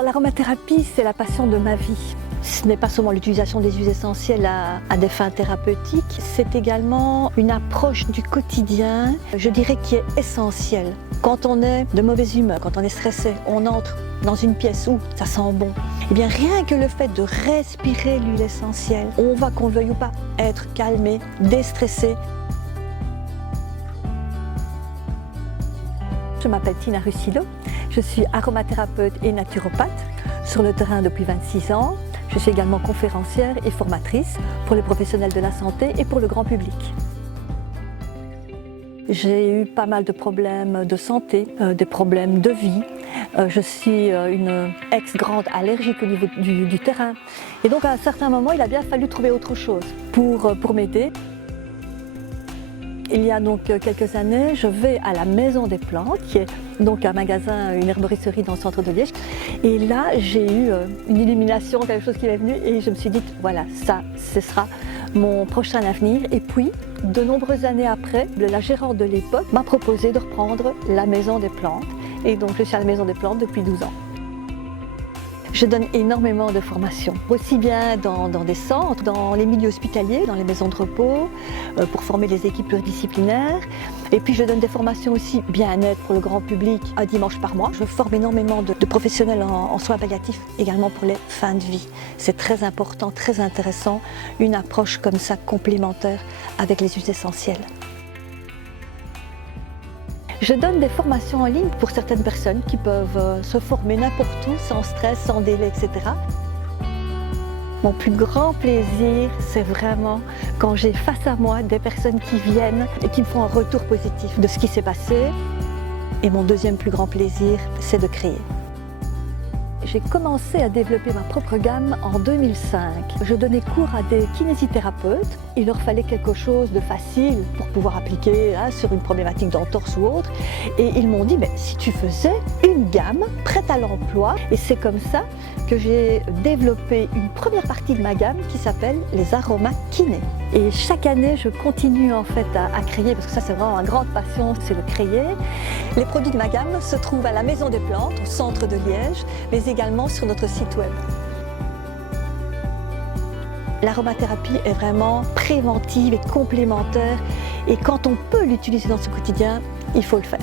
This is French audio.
L'aromathérapie, c'est la passion de ma vie. Ce n'est pas seulement l'utilisation des huiles essentielles à des fins thérapeutiques, c'est également une approche du quotidien, je dirais, qui est essentielle. Quand on est de mauvaise humeur, quand on est stressé, on entre dans une pièce où ça sent bon. Eh bien, rien que le fait de respirer l'huile essentielle, on va, qu'on le veuille ou pas, être calmé, déstressé. Je m'appelle Tina Russillo, je suis aromathérapeute et naturopathe sur le terrain depuis 26 ans. Je suis également conférencière et formatrice pour les professionnels de la santé et pour le grand public. J'ai eu pas mal de problèmes de santé, des problèmes de vie. Je suis une ex-grande allergique au niveau du terrain. Et donc à un certain moment, il a bien fallu trouver autre chose pour m'aider. Il y a donc quelques années, je vais à la Maison des Plantes, qui est donc un magasin, une herboristerie dans le centre de Liège. Et là, j'ai eu une illumination, quelque chose qui m'est venu, et je me suis dit, voilà, ça, ce sera mon prochain avenir. Et puis, de nombreuses années après, la gérante de l'époque m'a proposé de reprendre la Maison des Plantes. Et donc, je suis à la Maison des Plantes depuis 12 ans. Je donne énormément de formations, aussi bien dans des centres, dans les milieux hospitaliers, dans les maisons de repos, pour former les équipes pluridisciplinaires. Et puis je donne des formations aussi bien-être pour le grand public un dimanche par mois. Je forme énormément de professionnels en soins palliatifs, également pour les fins de vie. C'est très important, très intéressant, une approche comme ça complémentaire avec les huiles essentielles. Je donne des formations en ligne pour certaines personnes qui peuvent se former n'importe où, sans stress, sans délai, etc. Mon plus grand plaisir, c'est vraiment quand j'ai face à moi des personnes qui viennent et qui me font un retour positif de ce qui s'est passé. Et mon deuxième plus grand plaisir, c'est de créer. J'ai commencé à développer ma propre gamme en 2005. Je donnais cours à des kinésithérapeutes. Il leur fallait quelque chose de facile pour pouvoir appliquer sur une problématique d'entorse ou autre. Et ils m'ont dit, mais si tu faisais une gamme prête à l'emploi. Et c'est comme ça que j'ai développé une première partie de ma gamme qui s'appelle les aromas kinés. Et chaque année, je continue en fait à créer, parce que ça c'est vraiment ma grande passion, c'est le créer. Les produits de ma gamme se trouvent à la Maison des Plantes, au centre de Liège, mais également sur notre site web. L'aromathérapie est vraiment préventive et complémentaire, et quand on peut l'utiliser dans son quotidien, il faut le faire.